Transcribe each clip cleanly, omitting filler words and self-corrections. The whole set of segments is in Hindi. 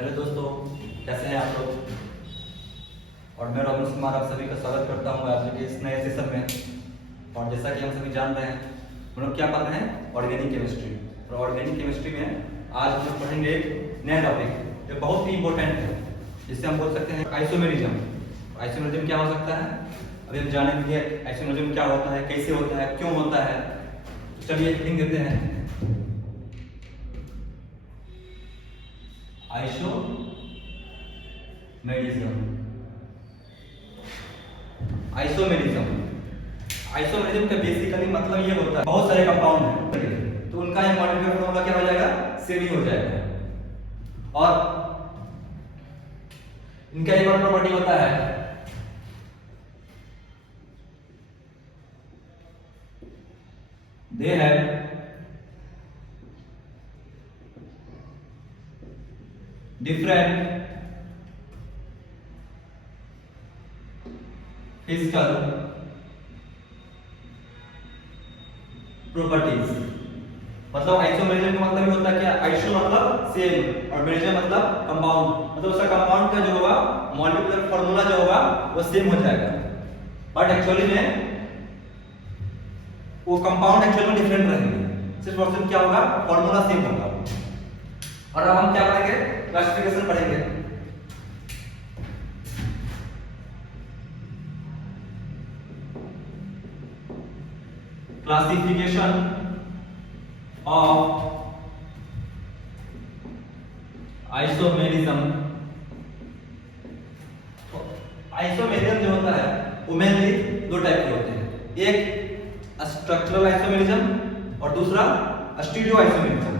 हेलो दोस्तों, कैसे हैं आप लोग। और मैं रॉबिन कुमार आप सभी का स्वागत करता हूं आज के इस नए सेशन में। और जैसा कि हम सभी जान रहे हैं, हम लोग क्या पढ़ रहे हैं, ऑर्गेनिक केमिस्ट्री। और ऑर्गेनिक केमिस्ट्री में आज हम लोग पढ़ेंगे एक नया टॉपिक जो बहुत ही इंपॉर्टेंट है, जिससे हम बोल सकते हैं आइसोमेरिज्म। आइसोमेरिज्म क्या हो सकता है, अभी हम जानेंगे आइसोमेरिज्म क्या होता है, कैसे होता है, क्यों होता है। तो चलिए लिख देते हैं, आइसोमेरिज्म। आइसोमेरिज्म का बेसिकली मतलब ये होता है, बहुत सारे कंपाउंड हैं तो उनका मॉलिक्यूलर फॉर्मूला क्या हो जाएगा, सेम ही हो जाएगा। और इनका एक और प्रॉपर्टी होता है, they have different physical properties. मतलब आइसोमेरिज्म का मतलब ये होता है कि आइसो मतलब सेम और मेरिज्म मतलब कंपाउंड, मतलब उसका कंपाउंड का जो होगा मॉलिक्यूलर फार्मूला जो होगा वो सेम हो जाएगा, बट एक्चुअली में वो कंपाउंड एक्चुअली में डिफरेंट रहेंगे। सिर्फ और सिर्फ क्या होगा, फार्मूला सेम होगा। और अब हम क्या पढ़ेंगे, क्लासिफिकेशन पढ़ेंगे। Classification of isomerism. आइसोमेरिज्म जो होता है वो मेनली दो टाइप के होते हैं, एक स्ट्रक्चरल आइसोमेरिज्म और दूसरा स्टीरियो आइसोमेरिज्म।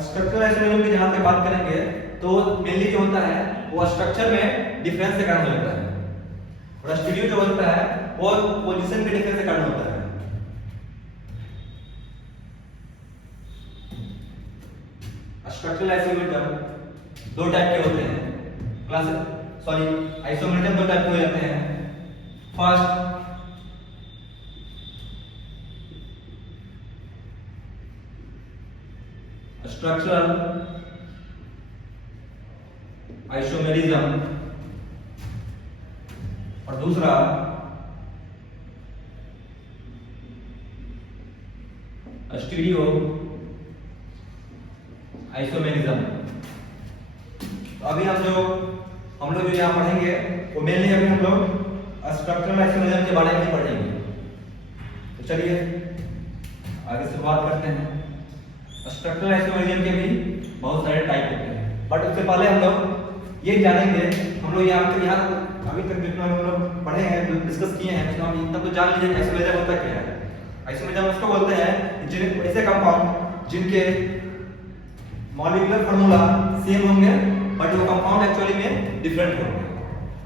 स्ट्रक्चरल आइसोमेरिज्म की जहां पे बात करेंगे तो मेनली जो होता है वो स्ट्रक्चर में डिफरेंस के कारण होता है, और स्टीरियो जो होता है वो पोजीशन के डिफरेंस के कारण होता है। स्ट्रक्चरल आइसोमेरिज्म दो टाइप के होते हैं, आइसोमेरिज्म दो टाइप के हो जाते हैं। फर्स्ट स्ट्रक्चरल आइसोमेरिज्म और दूसरा स्टीरियो आइसोमेरिज्म। तो अभी हम लोग जो यहाँ पढ़ेंगे वो मेनली अभी हम लोग स्ट्रक्चरल आइसोमेरिज्म के बारे में ही पढ़ेंगे। तो चलिए आगे शुरुआत करते हैं। स्ट्रक्चरल आइसोमेरिज्म के भी बहुत सारे टाइप होते हैं, बट उससे पहले हम लोग ये जानेंगे, हम लोग यहाँ अभी तक जितना हम लोग पढ़े हैं, डिस्कस किए हैं, तो हम इतना तो जान लीजिए कि आइसोमेरिज्म होता क्या है। आइसोमेरिज्म उसको बोलते हैं जिन ऐसे कंपाउंड जिनके मॉलिक्यूलर फार्मूला सेम होंगे बट वो कंपाउंड एक्चुअली में डिफरेंट होंगे,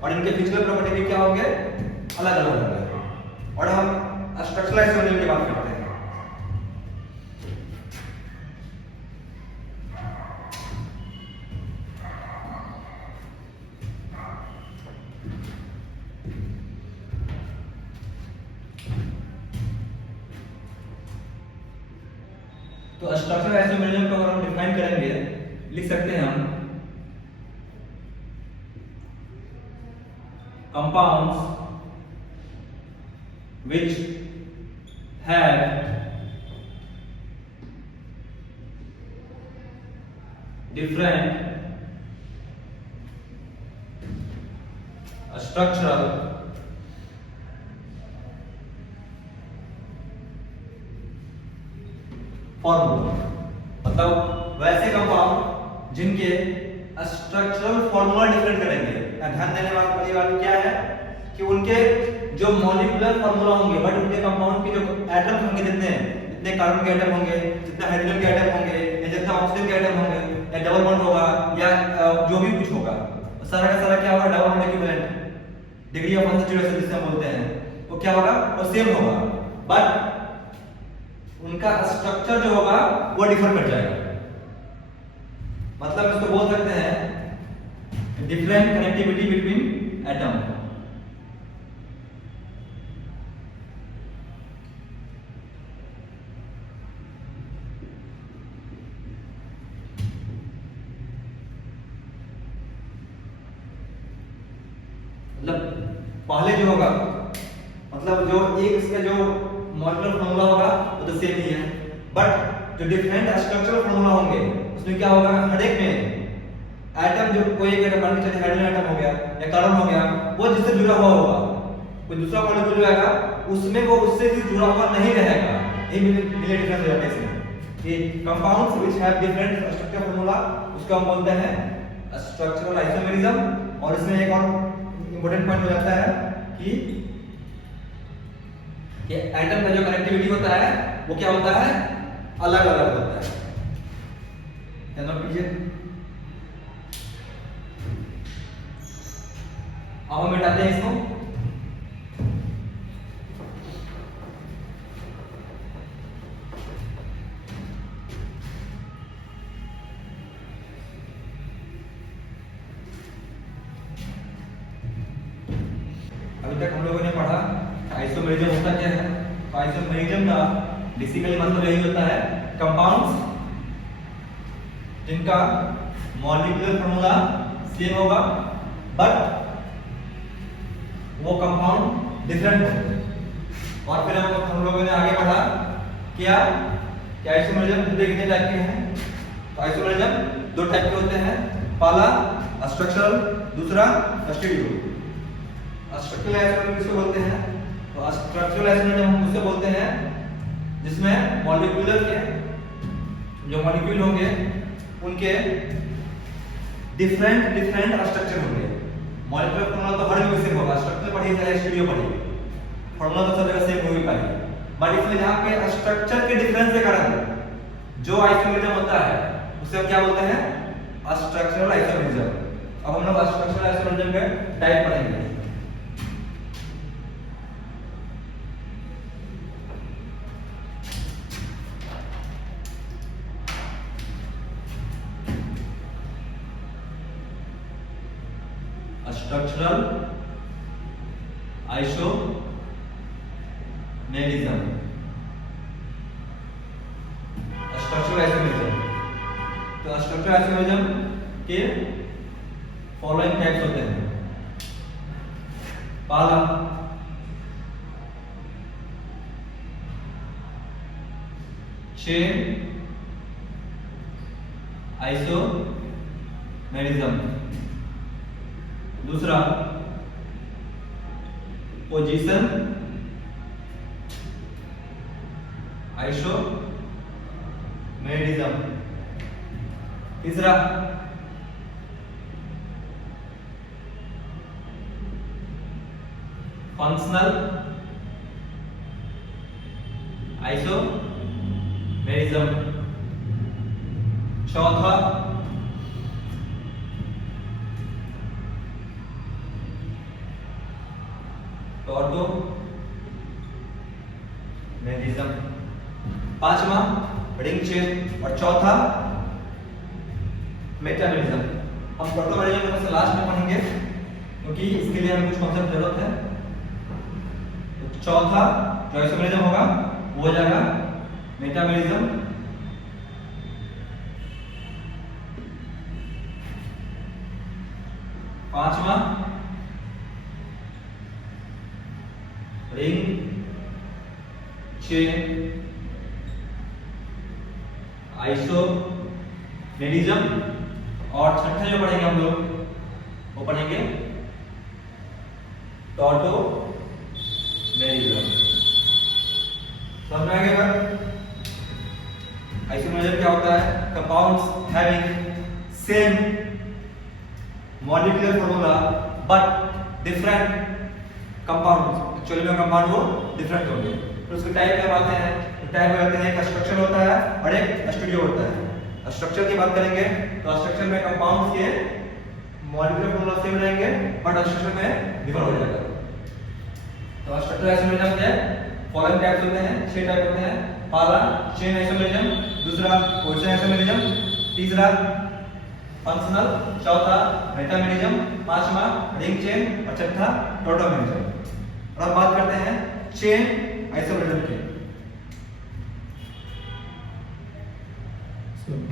और इनके फिजिकल प्रॉपर्टी भी क्या होंगे, अलग अलग होंगे। और हम स्ट्रक्चरल आइसोमेरिज्म की बात करते हैं। तो स्ट्रक्चरल आइसोमेरिज्म को अगर हम डिफाइन करेंगे, लिख सकते हैं हम compounds which have different structural formula. मतलब वैसे कंपाउंड जिनके स्ट्रक्चरल फॉर्मूला डिफरेंट करेंगे। ध्यान देने वाली बात क्या है कि उनके जो मॉलिक्यूलर फार्मूला होंगे बट उनके कंपाउंड के जो एटम्स होंगे, जितने कार्बन के एटम होंगे, जितने हाइड्रोजन के एटम होंगे, या जितने ऑक्सीजन के एटम होंगे, या डबल बॉन्ड होगा, या जो भी कुछ होगा, सारा का सारा क्या होगा, double bond equivalent degree of unsaturation जिसे हम बोलते हैं, वो क्या होगा, वो सेम होगा, बट उनका स्ट्रक्चर जो होगा वो डिफर कर जाएगा। मतलब इसको बोल सकते हैं डिफरेंट कनेक्टिविटी बिटवीन एटम। मतलब पहले जो होगा, मतलब जो एक इसका जो मॉलिक्यूलर फार्मूला होगा वो तो सेम ही है, बट जो डिफरेंट स्ट्रक्चरल फार्मूला होंगे उसमें क्या होगा, हर एक में एटम, जो कोई एक एटम मान के चलिए हाइड्रोजन एटम हो गया या कार्बन हो गया, वो जिससे जुड़ा हुआ होगा, कोई दूसरा मॉलिक्यूल जो आएगा उसमें वो उससे भी जुड़ा हुआ नहीं रहेगा। ये मिले डिफरेंस हो जाता है इसमें कि compounds which have different structure formula, उसको हम बोलते हैं स्ट्रक्चरल आइसोमेरिज्म। और इसमें एक और इंपॉर्टेंट पॉइंट हो जाता है कि एटम का जो कनेक्टिविटी होता है वो क्या होता है, अलग अलग होता है। ध्यान रखिए। अब हम मिटाते हैं इसको। अभी तक हम लोगों ने पढ़ा आइसोमेरिज्म होता क्या है। तो आइसोमेरिज्म का बेसिकली मतलब यही होता है, कंपाउंड्स जिनका मॉलिक्यूलर फार्मूला सेम होगा बट वो कंपाउंड डिफरेंट होते हैं। और फिर हम लोगों ने आगे पढ़ा क्या कि आइसोमेरिज्म कितने टाइप के हैं। तो आइसोमेरिज्म दो टाइप के होते हैं, पहला स्ट्रक्चरल, दूसरा स्टीरियो। स्ट्रक्चरल आइसोमेरिज्म किसको बोलते हैं, तो स्ट्रक्चरल आइसोमेरिज्म हम उससे बोलते हैं जिसमें मॉलिक्यूलर के जो मॉलिक्यूल होंगे उनके डिफरेंट स्ट्रक्चर होंगे। मॉलिक्यूलर फार्मूला तो हर जगह सेम होगा, स्ट्रक्चर पढ़िए चाहे स्टीरियो पढ़िए, फार्मूला तो सब जगह सेम हो ही पाएगा। बट इसमें जहाँ पे स्ट्रक्चर के डिफरेंस के कारण जो आइसोमेरिज्म होता है उसे हम क्या बोलते हैं, स्ट्रक्चरल आइसोमेरिज्म। अब हम लोग स्ट्रक्चरल आइसोमेरिज्म के टाइप पढ़ेंगे। Structural isomerism. स्ट्रक्चरल आइसोमेरिज्म, तो स्ट्रक्चरल आइसोमेरिज्म के फॉलोइंग टाइप्स होते हैं। पहला चेन आइसोमेरिज्म, दूसरा पोजीशन आइसोमेरिज्म, तीसरा फंक्शनल आइसोमेरिज्म, चौथा टॉर्टोमेरिज्म, पांचवा रिंग चेन और चौथा मेटामेरिज्म। हम टॉर्टोमेरिज्म को लास्ट में पढ़ेंगे क्योंकि इसके लिए हमें कुछ कॉन्सेप्ट जरूरत है। तो चौथा जो आइसोमेरिज्म होगा वो हो जाएगा मेटामेरिज्म, पांचवा रिंग चेन आइसोमेरिज्म और छठा जो पढ़ेंगे हम लोग वो पढ़ेंगे टॉर्टोमेरिज्म। समझ में आ गया? आइसोमेरिज्म क्या होता है, compounds having same molecular formula but different compounds, actually में कंपाउंड वो डिफरेंट होंगे। तो उसके टाइप क्या बातें हैं, तो टाइप कहते हैं एक स्ट्रक्चर होता है और एक स्टीरियो होता है। स्ट्रक्चर की बात करेंगे तो स्ट्रक्चर में कंपाउंड्स के मॉलिक्यूलर फार्मूला सेम रहेंगे बट स्ट्रक्चर में डिफर हो जाएगा। तो स्ट्रक्चरल आइसोमेरिज्म के फॉलोइंग टाइप्स होते हैं, 6 टाइप होते हैं। पहला चेन आइसोमेरिज्म, दूसरा पोजीशन आइसोमेरिज्म, तीसरा फंक्शनल, चौथा मेटामेरिज्म, पांचवा रिंग चेन और छठा टॉर्टोमेरिज्म। और अब बात करते हैं चेन आइसोमेरिज्म की।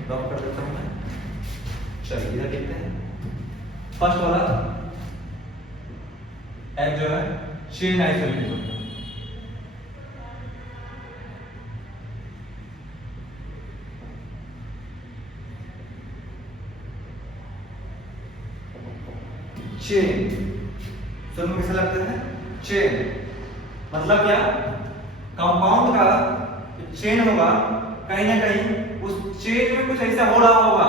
ड्रॉप कर देता हूं मैं, चलिए इधर देखते हैं। फर्स्ट वाला एक जो है चेन आइसोमेरिज्म। चेन सुनने कैसे लगते हैं? चेन मतलब क्या? कंपाउंड का चेन होगा, कहीं ना कहीं उस चेन में कुछ ऐसा हो रहा होगा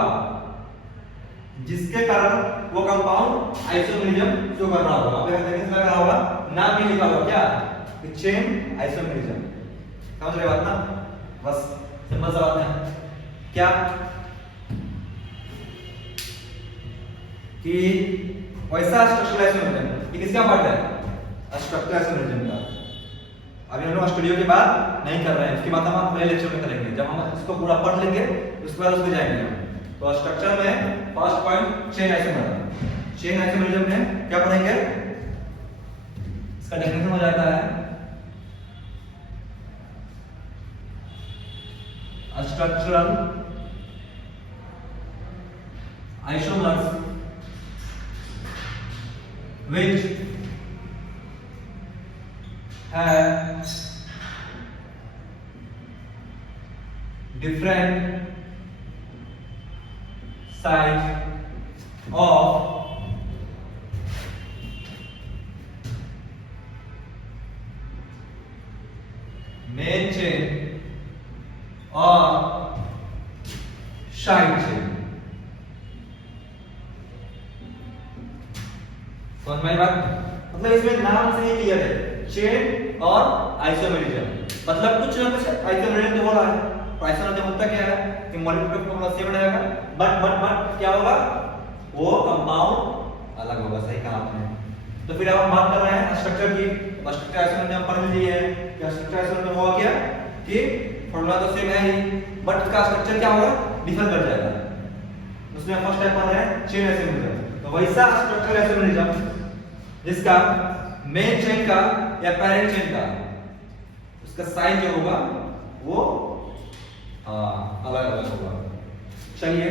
जिसके कारण वो कंपाउंड आइसोमेरिज्म शो कर रहा होगा। आप देखने से लग रहा होगा, नाम भी लिखा होगा क्या? Chain isomerism. समझ रहे बात ना? बस सिंपल सा बात है क्या कि वैसा स्ट्रक्चरल आइसोमेरिज्म ये किसका पार्ट है? स्ट्रक्चरल आइसोमेरिज्म का। अभी हम लोग स्टूडियो के बाद नहीं कर रहे हैं, उसके बाद हम अगले लेक्चर में करेंगे। जब हम इसको पूरा पढ़ लेंगे उसके बाद उसमें जाएंगे हम। तो स्ट्रक्चर में first point chain isomerism. Chain isomerism में क्या पढ़ेंगे? इसका डेफिनेशन हो जाता है structural isomers which have different size of main chain or side chain। समझ में आई बात? मतलब इसमें नाम से ही क्लियर है, चेन और आइसोमेरिज्म। मतलब कुछ ना कुछ आइसोमेरिज्म हो रहा है। तो आइसोमेरिज्म होता क्या है कि मॉलिक्यूलर फॉर्मूला सेम रहेगा, बट क्या होगा? वो कंपाउंड अलग होगा। सही कहा आपने। तो फिर अब हम बात कर रहे हैं स्ट्रक्चर की। स्ट्रक्चर आइसोमेरिज्म पढ़ लीजिए है कि स्ट्रक्चर आइसोमेरिज्म होगा क्या कि फॉर्मूला तो सेम है ही, बट उसका स्ट्रक्चर क्या होगा? डिफर कर जाएगा। उसमें फर्स्ट टाइप पढ़ रहे हैं चेन आइसोमेरिज्म। तो वैसा स्ट्रक्चरल आइसोमेरिज्म जिसका मेन चेन का या पैरेंट चेन का उसका साइज जो होगा वो अलग अलग होगा। चलिए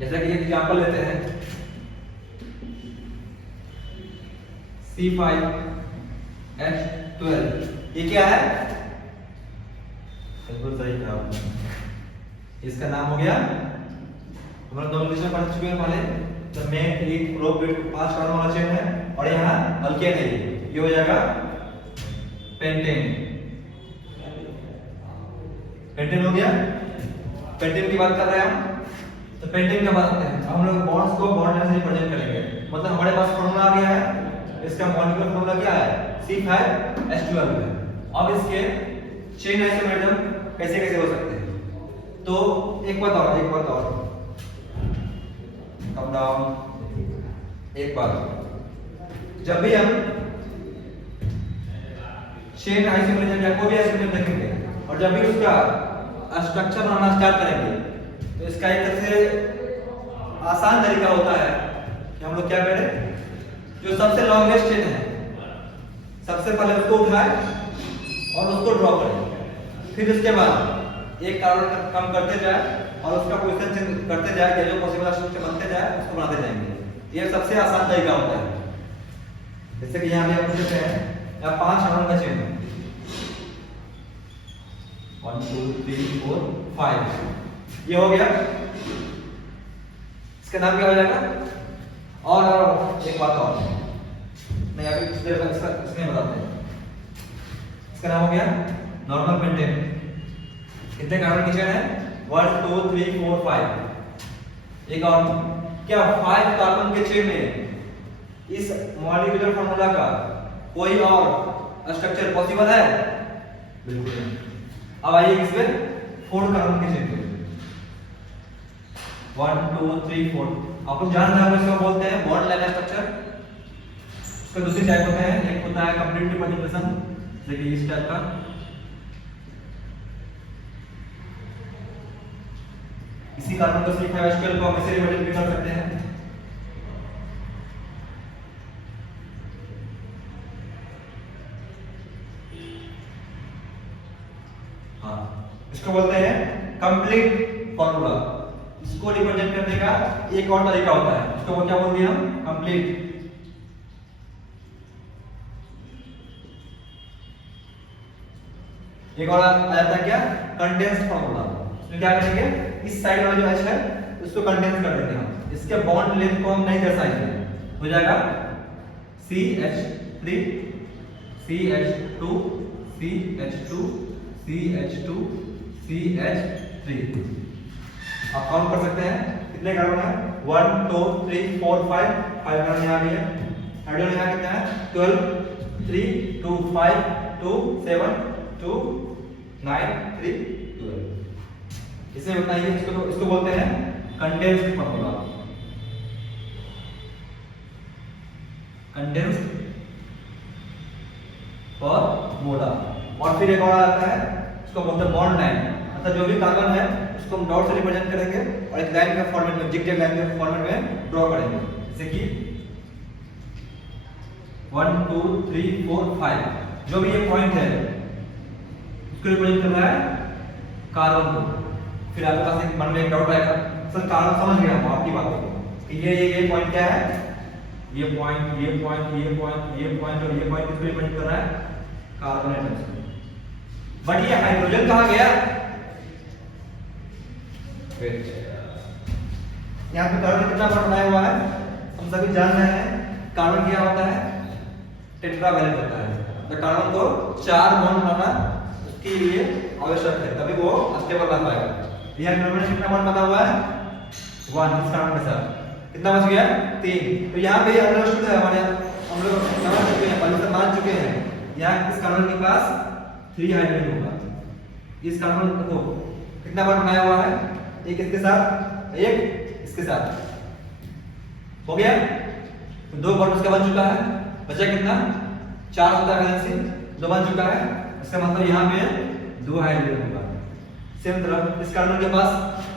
जैसा कि एग्जांपल लेते हैं C5H12। ये क्या है? बिल्कुल सही कहा आपने। इसका नाम हो गया, हम लोग डोमिनेशन पढ़ चुके हैं पहले। तो मेन एक प्रोप वेट 5 कार्बन वाला चेन है और यहाँ अल्केन है। ये हो जाएगा पेंटेन। पेंटेन हो गया। पेंटेन की बात कर रहे हैं हम। तो पेंटेन क्या बात करते हैं? हम लोग बॉन्ड्स को बॉन्ड से रिप्रेजेंट करेंगे। मतलब हमारे पास फॉर्मूला आ गया है, इसका मॉलिक्यूलर फॉर्मूला क्या है? C5H12 है। अब इसके चेन आइसोमेरिज्म कैसे कैसे हो सकते हैं? तो एक बात और कम डाउन। एक बात, जब भी हम चेन आइसोमेरिज्म या कोई भी आइसोमेरिज्म देखेंगे और जब भी उसका स्ट्रक्चर बनाना स्टार्ट करेंगे तो इसका एक तरह से आसान तरीका होता है कि हम लोग क्या करें, जो सबसे लॉन्गेस्ट चेन है सबसे पहले उसको उठाएं और उसको ड्रॉ करें। फिर उसके बाद एक कार्बन कम करते जाए और उसका पोजीशन चेंज करते जाए, जो पॉसिबल स्ट्रक्चर बनते जाए उसको बनाते जाएंगे। ये सबसे आसान तरीका होता है। जैसे कि यहाँ पे आप देखते हैं यहाँ 5 कार्बन का चेन है, 1 2 3 4 5। ये हो गया। इसका नाम क्या हो जाएगा? और एक बात और नहीं, अभी इसमें बताते हैं। इसका नाम हो गया नॉर्मल पेंटेन। कितने कार्बन की चेन है? 1 2 3 4 5। एक और क्या 5 कार्बन के चेन में इस मॉलिक्यूलर फार्मूला का कोई और स्ट्रक्चर पॉसिबल है? बिल्कुल नहीं। अब आइए इसमें 4 कार्बन के चेन पे 1 2 3 4। आप लोग जान रहे हो इसको बोलते हैं बॉन्ड लाइन स्ट्रक्चर। इसका दूसरी टाइप होता है, एक होता है कंप्लीट मल्टीप्लिकेशन, देखिए इस टाइप का। इसी कार्बन को C5H12 को हम ऐसे मल्टीप्लाई कर सकते हैं। हाँ, इसको बोलते हैं कंप्लीट फॉर्मूला। इसको रिप्रेजेंट करने का एक और तरीका होता है, इसको क्या बोल दिया हम? कंप्लीट एक और आ जाता है क्या, कंडेंस्ड फार्मूला। इसमें क्या करेंगे, इस साइड वाला जो H है उसको कंडेंस कर देंगे हम, इसके बॉन्ड लेंथ को हम नहीं दर्शाएंगे, हो जाएगा CH3 CH2 CH2 CH2 CH3। आप काउंट कर सकते हैं कितने कार्बन है, 1 2 3 4 5 कार्बन यहाँ भी है। हाइड्रोजन यहाँ कितना है, 12 3 2 5 2 7 2 9 3 12। इसमें बताइए, इसको बोलते हैं कंडेंस्ड फार्मूला, कंडेंस्ड फार्मूला। और फिर एक और आता है, इसको बोलते हैं बॉन्ड लाइन, मतलब जो भी कार्बन है उसको हम डॉट से रिप्रेजेंट करेंगे और एक लाइन के फॉर्मेट में, जिगजैग लाइन के फॉर्मेट में ड्रॉ करेंगे, जैसे कि 1 2 3 4 5। जो भी ये पॉइंट है उसको रिप्रेजेंट कर रहा है कार्बन को। फिर आपके पास एक मन में एक डाउट आएगा, सर कार्बन समझ गया हम आपकी बात को कि ये पॉइंट क्या है, ये पॉइंट ये पॉइंट ये पॉइंट ये पॉइंट और ये पॉइंट किसको रिप्रेजेंट कर रहा है, कार्बन एटम्स। बट ये हाइड्रोजन कहाँ गया, यहाँ पे कार्बन कितना बॉन्ड बनाया हुआ है, हम सभी जान रहे हैं कार्बन क्या होता है, टेट्रावैलेंट होता है। तो कार्बन को 4 बॉन्ड बनाना उसके लिए आवश्यक है, तभी वो अस्टेबल रह पाएगा। यहाँ कार्बन में कितना बॉन्ड बना हुआ है, 1 इस कार्बन के साथ, कितना बच गया 3। तो यहाँ पे अंडरस्टूड है हमारे, हम लोग समझ चुके हैं, पहले से मान चुके हैं, यहाँ इस कार्बन के पास 3 हाइड्रोजन होगा। इस कार्बन को कितना बॉन्ड बनाया हुआ है, एक इसके साथ एक इसके साथ, हो गया। तो 2 बॉन्ड उसका बन चुका है, बचा कितना 4 होता है वैलेंसी, 2 बन चुका है, इसका मतलब यहाँ पे 2 हाइड्रोजन होगा। सेम तरह इस कार्बन के पास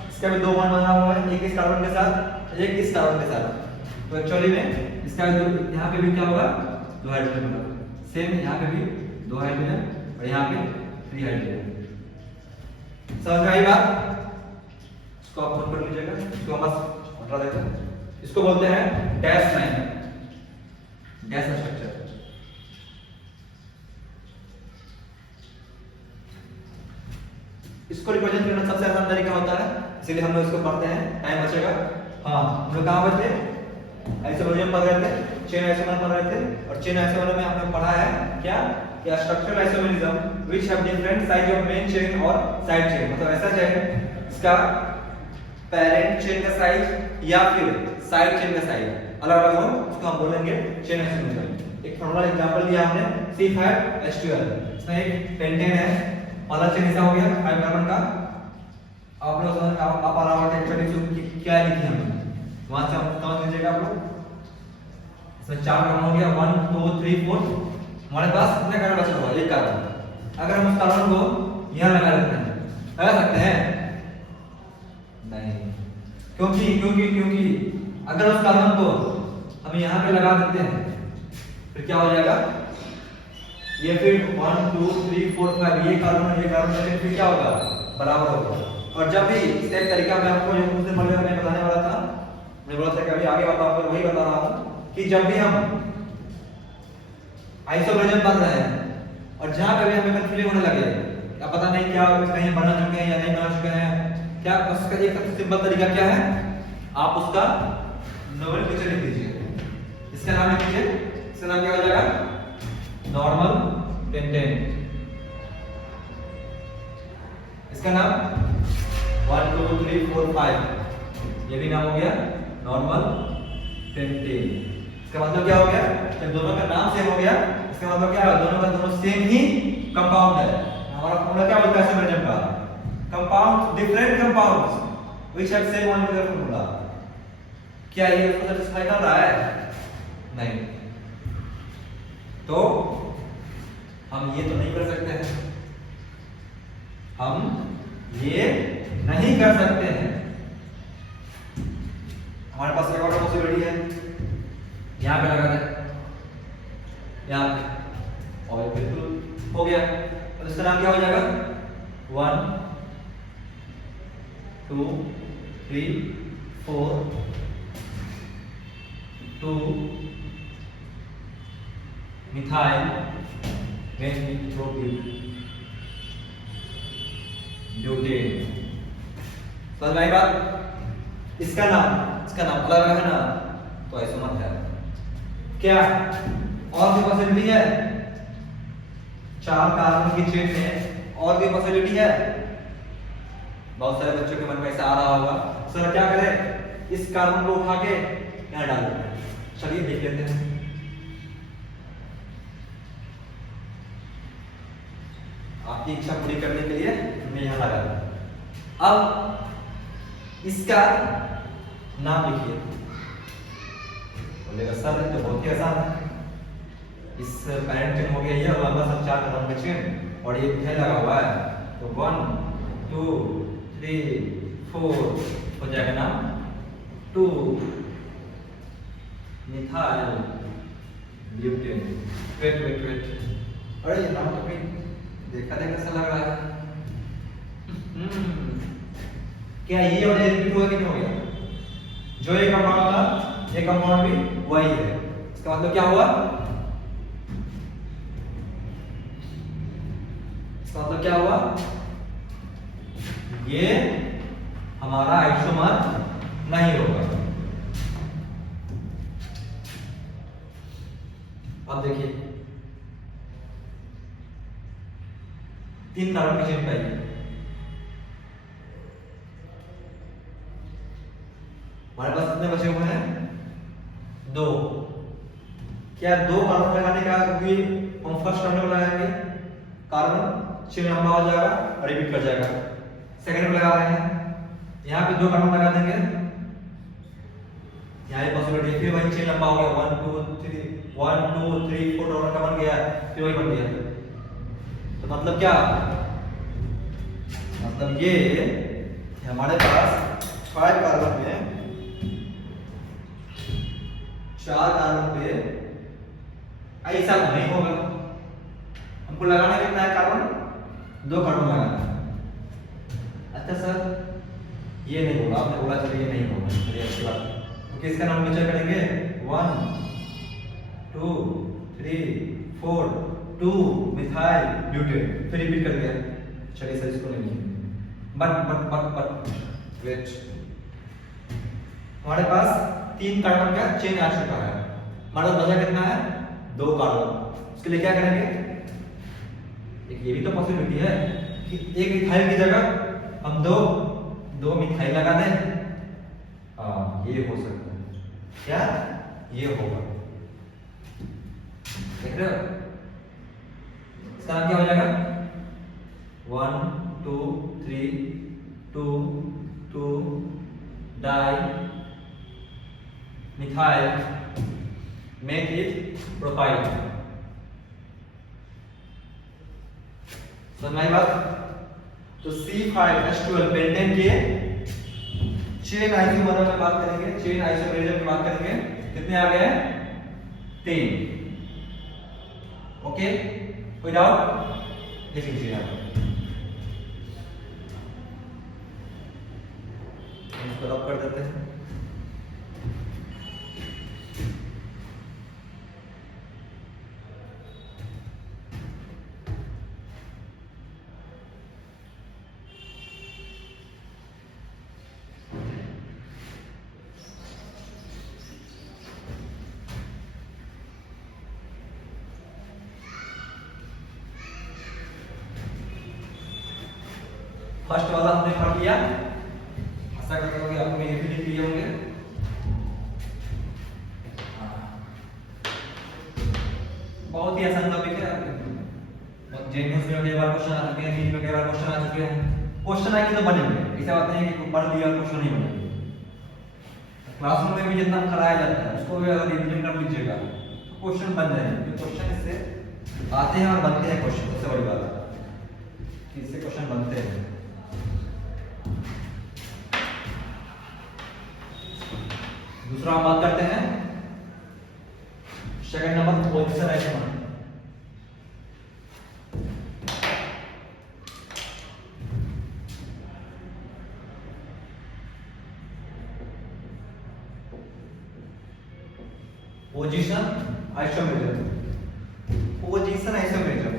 इसका भी 2 बॉन्ड बना हुआ है, एक इस कार्बन के साथ एक इस कार्बन के साथ। तो एक्चुअली में इसका यहाँ पे भी क्या होगा, 2 हाइड्रोजन होगा। सेम यहाँ पे भी 2 हाइड्रोजन और यहाँ पे 3 हाइड्रोजन। समझ में आई बात, इसको आप नोट कर लीजिएगा, इसको हम बस हटा देते हैं। इसको बोलते हैं डैश लाइन, डैश स्ट्रक्चर। इसको रिप्रेजेंट करना सबसे आसान तरीका होता है, इसीलिए हम लोग इसको पढ़ते हैं, टाइम बचेगा। हाँ, हम लोग कहाँ पर थे, आइसोमरिज्म पढ़ रहे थे, चेन आइसोमर पढ़ रहे थे। और चेन आइसोमर में आपने पढ़ा है क्या, कि structural isomerism which have different size of main chain और साइड चेन। मतलब ऐसा चेन इसका पेरेंट चेन का साइज या फिर साइड चेन का साइज अलग अलग हो, उसको हम बोलेंगे चेन आइसोमरिज्म। एक फॉर्मूला एग्जांपल दिया हमने, C5H12, इसमें एक पेंटेन है, पहला चेन ऐसा हो गया 5 कार्बन का। आप लोग समझ आप आराम से एक्चुअली क्या लिखी हमने, वहां से हम समझ लीजिएगा आप लोग। इसमें 4 कार्बन हो गया, 1 2 3 4। हमारे पास कितने कार्बन बचा हुआ है, 1 कार्बन। अगर हम उस कार्बन को यहां लगा देते हैं, लगा सकते हैं नहीं, क्योंकि अगर उस कार्बन को हम यहां पे लगा देते हैं फिर क्या हो जाएगा, ये फिर 1 2 3 4 5 ये कार्बन फिर क्या होगा, बराबर होगा। और जब भी इसका एक तरीका मैं आपको जो दूसरे मॉड्यूल में बताने वाला था, मैं बोला था कि अभी आगे बताऊंगा, वही बता रहा हूं कि जब भी हम आइसोमरिज्म पढ़ रहे हैं और जहां पे भी हमें कंफ्यूजन होने लगे, क्या पता नहीं क्या कहीं बना चुके हैं या नहीं बना चुके हैं, क्या उसका एक सबसे सिंपल तरीका क्या है, आप उसका नोमेनक्लेचर लिख दीजिए। इसका नाम लिख दीजिए, इसका नाम क्या हो जाएगा, नॉर्मल पेंटेन। इसका नाम 1 2 3 4 5, ये भी नाम हो गया नॉर्मल पेंटेन। इसका मतलब क्या हो गया, जब दोनों का नाम सेम हो गया, इसका मतलब क्या है, दोनों का दोनों सेम ही कंपाउंड है। हमारा फॉर्मूला क्या बोलता है आइसोमरिज्म का, compound different compounds which have same molecular formula. क्या ये उसको सैटिस्फाई कर रहा है, नहीं। तो हम ये तो नहीं कर सकते हैं, हम ये नहीं कर सकते हैं। हमारे पास एक और पॉसिबिलिटी है, यहां पे लगा दें, यहां पे, और बिल्कुल हो गया। और इसका नाम क्या हो जाएगा, 1 2 3 4 2 मिथाइल मेथ्रोब्यूट। ब्यूटेन। समझ में आई बात? इसका नाम अलग अलग है ना, तो आइसोमर है। क्या और भी पॉसिबिलिटी है? 4 कार्बन की चेन में और भी पॉसिबिलिटी है? बहुत सारे बच्चों के मन में ऐसा आ रहा होगा, सर क्या करें, इस कार्बन को उठा के यहाँ डाल देते हैं। चलिए देख लेते हैं। आपकी इच्छा पूरी करने के लिए मैं यहाँ लगा दूं। अब इसका नाम लिखिए। बोलेगा सर तो बहुत ही आसान है, इस पैरेंट चेन हो गया ये लंबा सा 4 कार्बन का चेन और ये मिथाइल लगा हुआ है, तो 1 2 3 4 हो जाएगा नाम 2 मिथाइल ब्यूटेन। वेट अरे ये नाम तो कहीं देखा सा लग रहा है। क्या ये और ये रिपीट हुआ कि नहीं हो गया? जो एक कंपाउंड था ये कंपाउंड भी वही है। इसका मतलब क्या हुआ? इसका मतलब क्या हुआ? ये हमारा आइसोमर नहीं होगा। अब देखिए 3 कार्बन की चेन पाई, हमारे पास कितने बचे हुए हैं? 2। क्या 2 कार्बन लगाने का, क्योंकि हम फर्स्ट टर्म में लगाएंगे कार्बन चेन लंबा हो जाएगा और रिपीट कर जाएगा। सेकंड में लगा रहे हैं, यहाँ पे 2 कार्बन लगा देंगे, यहाँ ये पॉसिबिलिटी है, फिर वही चेन लंबा हो गया 1 2 3 4 कार्बन का बन गया, फिर वही बन गया। तो मतलब क्या? मतलब ये हमारे पास 5 कार्बन में 4 कार्बन पे ऐसा नहीं होगा। हमको लगाना कितना है कार्बन? 2 कार्बन लगाना है। अच्छा सर ये नहीं होगा, आपने बोला चलिए ये नहीं होगा, चलिए अच्छी बात। तो किसका नाम विचार करेंगे? 1 2 3 4 2 मिथाइल ब्यूटेन, फिर रिपीट कर दिया। चलिए सर इसको नहीं, बट वेट, हमारे पास 3 कार्बन का चेन आ चुका है, हमारा बचा कितना है? 2 कार्बन। उसके लिए क्या करेंगे? एक ये भी तो पॉसिबिलिटी है कि एक मिथाइल की जगह हम दो मिथाइल लगा दें। हाँ ये हो सकता है। क्या ये होगा? देख रहे हो? इसका नाम क्या हो जाएगा? 1 2 3 2 2 di methyl, make it propyl. समझ में आई बात? तो C5H12 पेंटेन के चेन आइसोमर में बात करेंगे, चेन आइसोमरिज्म की बात करेंगे। कितने आ गए? 3। ओके, कोई डाउट? लिख लीजिए आप, इसको रब कर देते हैं। फर्स्ट वाला हमने पढ़ लिया, आशा करता हूँ कि आपने ये भी लिख लिए होंगे। बहुत ही आसान टॉपिक है। जेएनएस में कई बार क्वेश्चन आ चुके हैं, नीट में कई बार क्वेश्चन आ चुके हैं। क्वेश्चन आएंगे तो बनेंगे, ऐसा बात नहीं है कि पढ़ लिया क्वेश्चन नहीं बनेंगे। क्लासरूम में भी जितना कराया जाता है उसको भी अगर रिवीजन कर लीजिएगा तो क्वेश्चन बन जाएंगे। क्वेश्चन इससे आते हैं और बनते हैं क्वेश्चन, सबसे बड़ी बात है कि इससे क्वेश्चन बनते हैं। दूसरा हम बात करते हैं second number position isomer. Position isomerism, position isomerism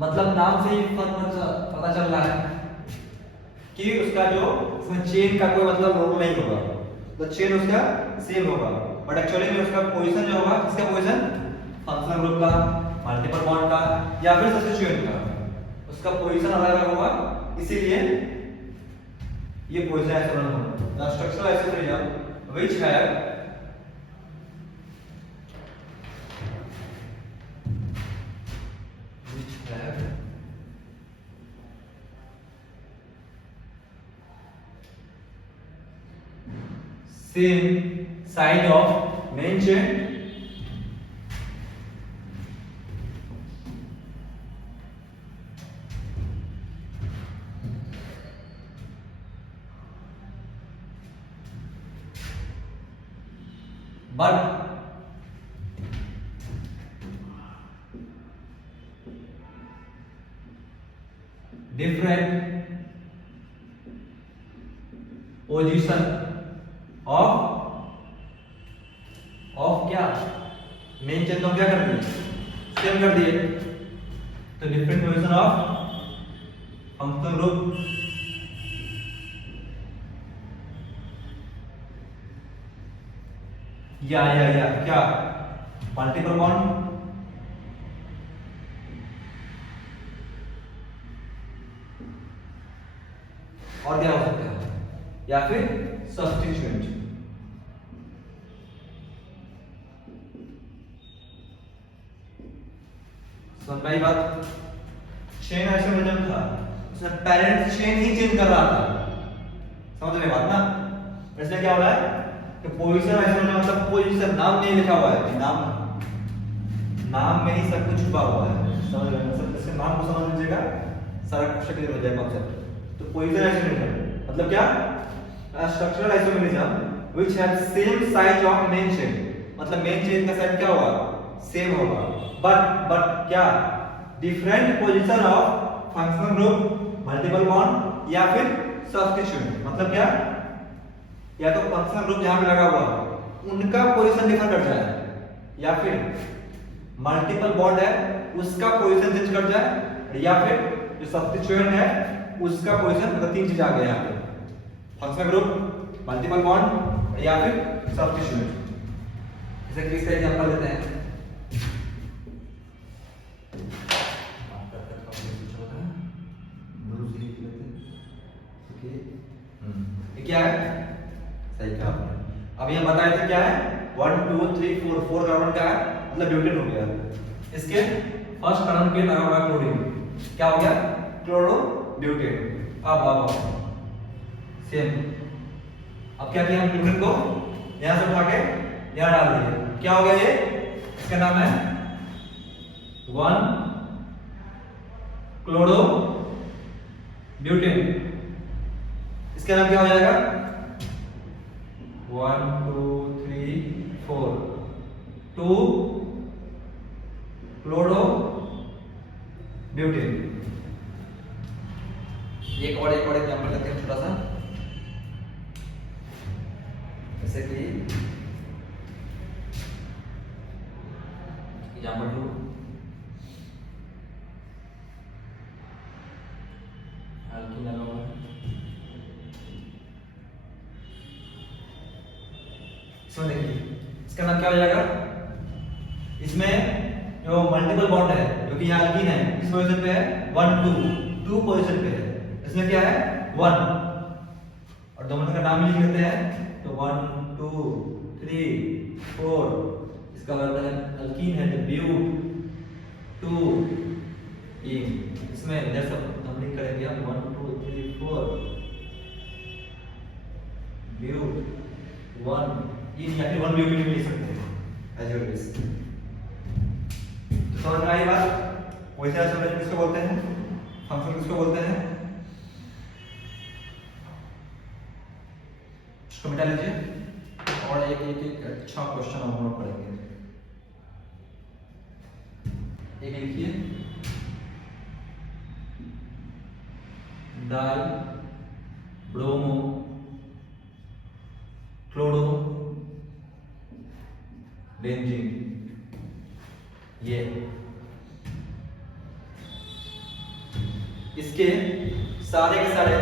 मतलब नाम से ही पता चल रहा है कि उसका जो उसमें चेन का कोई मतलब रोल नहीं होगा, तो चेन उसका सेम होगा, बट एक्चुअली में उसका पोजीशन जो होगा, किसका पोजीशन, फंक्शनल ग्रुप का, मल्टीपल बॉन्ड का या फिर सब्स्टिट्यूएंट का, उसका पोजीशन अलग अलग होगा, इसीलिए ये पोजीशन ऐसे बना होगा। The structural isomerism which have same size of main chain but different position of क्या, मेन चेन तो क्या कर दिए, सेम कर दिए, तो different position of functional group या क्या, मल्टीपल बॉन्ड और क्या हो सकता है, या फिर सब्स्टिट्यूएंट। समझ में आई बात। चेन आइसोमरिज्म था, उसमें पेरेंट चेन ही चेंज कर रहा था, समझ में बात ना। इसमें क्या हो रहा है कि पोजीशन आइसोमरिज्म मतलब पोजीशन, नाम नहीं लिखा हुआ है, नाम में ही सब कुछ छुपा हुआ है, समझ में, मतलब इसके नाम को समझ लीजिएगा, सारा क्वेश्चन क्लियर हो जाएगा कॉन्सेप्ट। तो पोजीशन आइसोमरिज्म मतलब क्या, structural isomerism which have same size of main chain, मतलब मेन चेन का साइज क्या होगा, सेम होगा, बट क्या, different position of functional group, multiple bond या फिर सब्स्टिट्यूएंट, मतलब क्या, या तो फंक्शनल ग्रुप जहां पे लगा हुआ उनका पोजीशन डिफर कर जाए, या फिर मल्टीपल बॉन्ड है उसका पोजीशन चेंज कर जाए, या फिर जो सब्स्टिट्यूएंट है उसका पोजीशन, मतलब तीन चीज आ गया यहाँ पे, फंक्शनल ग्रुप, मल्टीपल बॉन्ड या फिर सब्स्टिट्यूएंट। जैसे कि इसका एग्जांपल लेते हैं, क्या है, सही कहा आपने। अब यहाँ बताए थे क्या है, 1 2 3 4 कार्बन का है, मतलब ब्यूटेन हो गया। इसके फर्स्ट कार्बन पे लगा हुआ क्लोरीन, क्या हो गया, क्लोरो ब्यूटेन। अब सेम, अब क्या किया हम ब्यूटेन को यहाँ से उठा के यहाँ डाल दिए, क्या हो गया ये, इसका नाम है 1 क्लोरो ब्यूटेन। इसका नाम क्या हो जाएगा, 1 2 3 4 2 क्लोरो ब्यूटेन। एक और एग्जांपल लेते हैं छोटा सा, जैसे कि एग्जांपल 2, हल्की लगा हुआ है, इसमें देखिए इसका नाम क्या हो जाएगा, इसमें जो मल्टीपल बॉन्ड है जो कि यहाँ अल्कीन है, किस पोजीशन पे है, 1 2 पोजीशन पे है, इसमें क्या है 1, और दोनों का नाम लिख लेते हैं, तो 1 2 3 4, इसका मतलब है अल्कीन है तो ब्यूट 2 इन, इसमें इधर सब हम लिख करेंगे 1 2 3 4 ब्यूट 1 इन, या फिर 1 ब्यूटेन भी लिख सकते हैं एज इट इज। तो समझ में आई बात, वैसे आइसोमरिज्म किसको बोलते हैं, फंक्शन किसको बोलते हैं, इसको मिटा लीजिए और एक अच्छा क्वेश्चन हम लोग पढ़ेंगे। एक लिखिए, डाई ब्रोमो क्लोरो बेंजीन, ये इसके सारे के सारे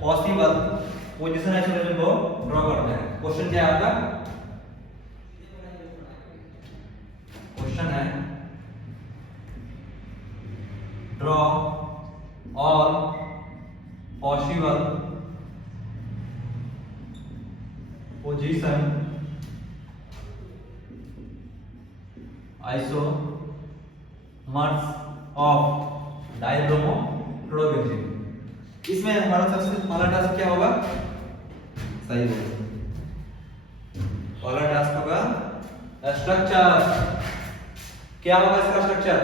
पॉसिबल पोजीशन आइसोलेशन को ड्रॉ करना है। क्वेश्चन क्या है आपका? क्वेश्चन है draw all possible position isomers of dibromo chlorobenzene. इसमें हमारा सबसे पहला टास्क क्या होगा? सही बोलो, पहला टास्क होगा स्ट्रक्चर। क्या होगा इसका स्ट्रक्चर?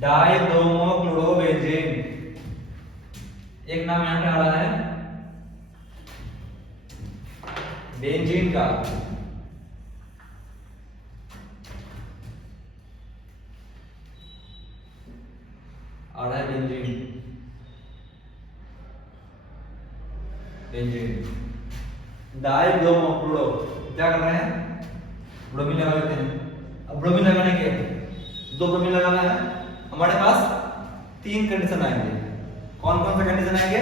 Dibromo chlorobenzene. एक नाम यहां पे आ रहा है बेंजीन का, आ रहा है बेंजीन। बेंजीन डाइब्रोमो क्लोरो, क्या कर रहे हैं? ब्रोमीन लगा लेते हैं। अब ब्रोमीन लगाने के 2 ब्रोमीन लगाना है, हमारे पास 3 कंडीशन आएंगे। कौन कौन से कंडीशन आएंगे?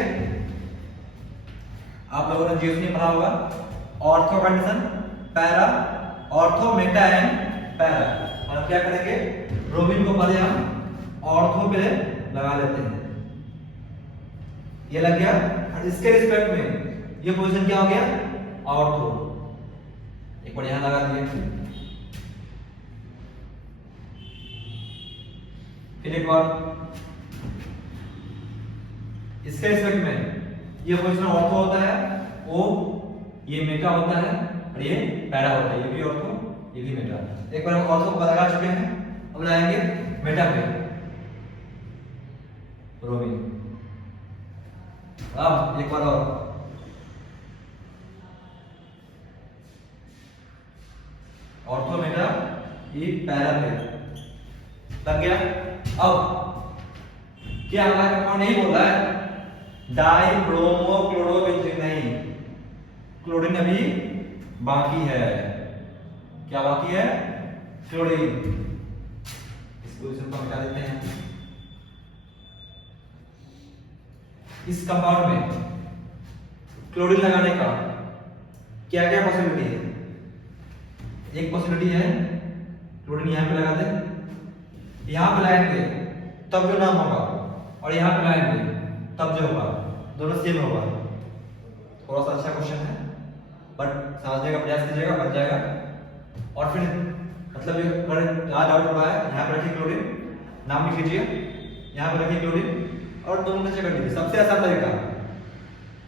आप लोगों ने जीएस में पढ़ा होगा, ortho condition, para, ortho, Meta and para. और क्या करेंगे? ब्रोमीन को पहले हम ऑर्थो पे लगा लेते हैं, ये लग गया। और इसके रिस्पेक्ट में ये पोजीशन क्या हो गया? ऑर्थो। एक बार यहां लगा दिए, फिर एक बार इसके रिस्पेक्ट में ये पोजीशन ऑर्थो होता है, वो ये मेटा होता है और ये पैरा होता है। ये भी ऑर्थो, ये भी मेटा। एक बार हम ऑर्थो को लगा चुके हैं, अब लगाएंगे मेटा पे ब्रोमीन। अब एक बार और ऑर्थो मेटा, ये पैरा पे लग गया। अब क्या हमारा कंपाउंड नहीं बोल रहा है डाइब्रोमो क्लोरोबेंजीन, नहीं, क्लोरीन अभी बाकी है। क्या बाकी है? क्लोरीन। इस पोजीशन को हटा देते हैं। इस कंपाउंड में क्लोरीन लगाने का क्या क्या पॉसिबिलिटी है? एक पॉसिबिलिटी है क्लोरीन यहां पे लगा दे, यहां पे लगाएंगे तब जो नाम होगा, और यहां पे लगाएंगे तब जो होगा, दोनों सेम होगा। थोड़ा सा अच्छा क्वेश्चन है, बट समझने का प्रयास कीजिएगा, बन जाएगा। और फिर मतलब ये अगर याद आउट हो रहा है, यहाँ पे रखिए क्लोरीन, नाम लिख लीजिए, यहाँ पे रखिए क्लोरीन और दोनों का चेक कर लीजिए। सबसे आसान तरीका,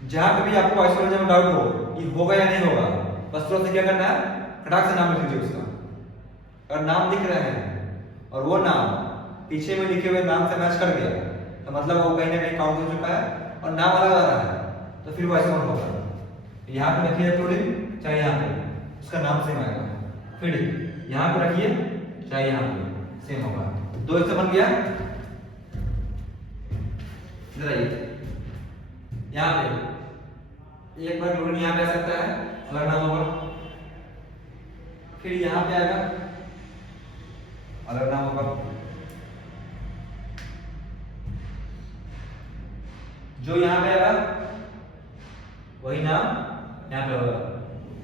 जहां पे भी आपको आइसोलेशन में डाउट हो ये होगा या नहीं होगा, बस थोड़ा सा क्या करना है, फटाक से नाम लिख लीजिए उसका। अगर नाम लिख रहे हैं और वो नाम पीछे में लिखे हुए नाम से मैच कर गया तो मतलब वो कहीं ना कहीं काउंट हो चुका है, और नाम अलग आ रहा है तो फिर वो आइसोलेशन होगा। यहाँ पे रखिए क्लोरीन, चाहे यहाँ पे, उसका नाम सेम आएगा। फिर यहाँ पे रखिए, चाहे यहाँ पे, सेम होगा। 2 एक से बन गया। इधर आइए, यहाँ पे एक बार क्लोरीन यहाँ पे आ सकता है, अलग नाम होगा। फिर यहाँ पे आएगा, अलग नाम होगा। जो यहाँ पे आएगा वही नाम यहाँ पे होगा।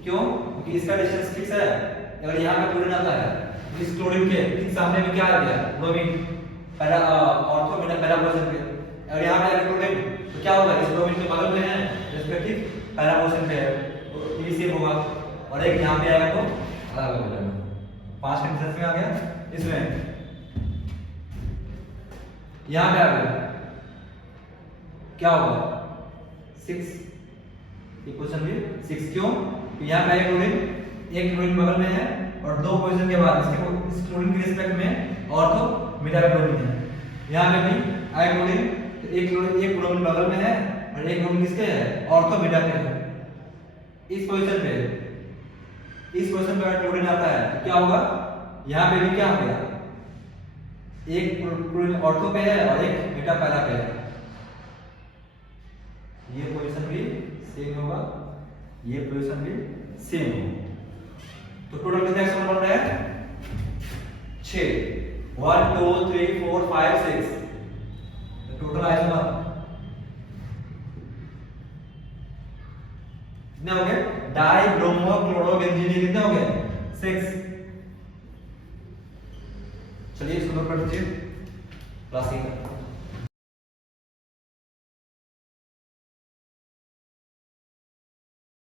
क्यों? क्योंकि इसका डिस्टेंस फिक्स है। अगर यहाँ पे क्लोरीन आता है तो इस क्लोरीन के ठीक सामने में क्या आ गया? Bromine, para, ortho Meta, para position पे। अगर यहाँ पे आएगा क्लोरीन तो क्या होगा? इस ब्रोमीन के बगल में है, रिस्पेक्टिव पैरा पोजीशन पे है, तो ये सेम होगा। और एक यहाँ पे आएगा तो अलग अलग हो जाएगा। 5 कंडीशन में आ गया। इसमें यहाँ पे आ गया, क्या होगा? 6, ये क्वेश्चन भी 6। क्यों? यहाँ पे एक क्लोरीन बगल में है और 2 पोजीशन के बाद इसके इस क्लोरीन के रिस्पेक्ट में ऑर्थो मेटा क्लोरीन है। यहाँ पे भी आया क्लोरीन, तो एक क्लोरीन बगल में है और एक क्लोरीन किसके है? ऑर्थो मेटा पे है। इस पोजीशन पे अगर क्लोरीन आता है तो क्या होगा? यहाँ पे भी क्या हो गया? एक क्लोरीन ऑर्थो पे है और एक मेटा पैरा पे है। ये पोजीशन भी सेम होगा, ये पोजीशन भी सेम होगा। तो टोटल कितने एक्शन बन रहे हैं? 6। 1 2 3 4 5 6। टोटल आइसोमर कितने हो गए? डाई ब्रोमो क्लोरोबेंजीन कितने हो गए? 6। चलिए इसको नोट कर दीजिए क्लास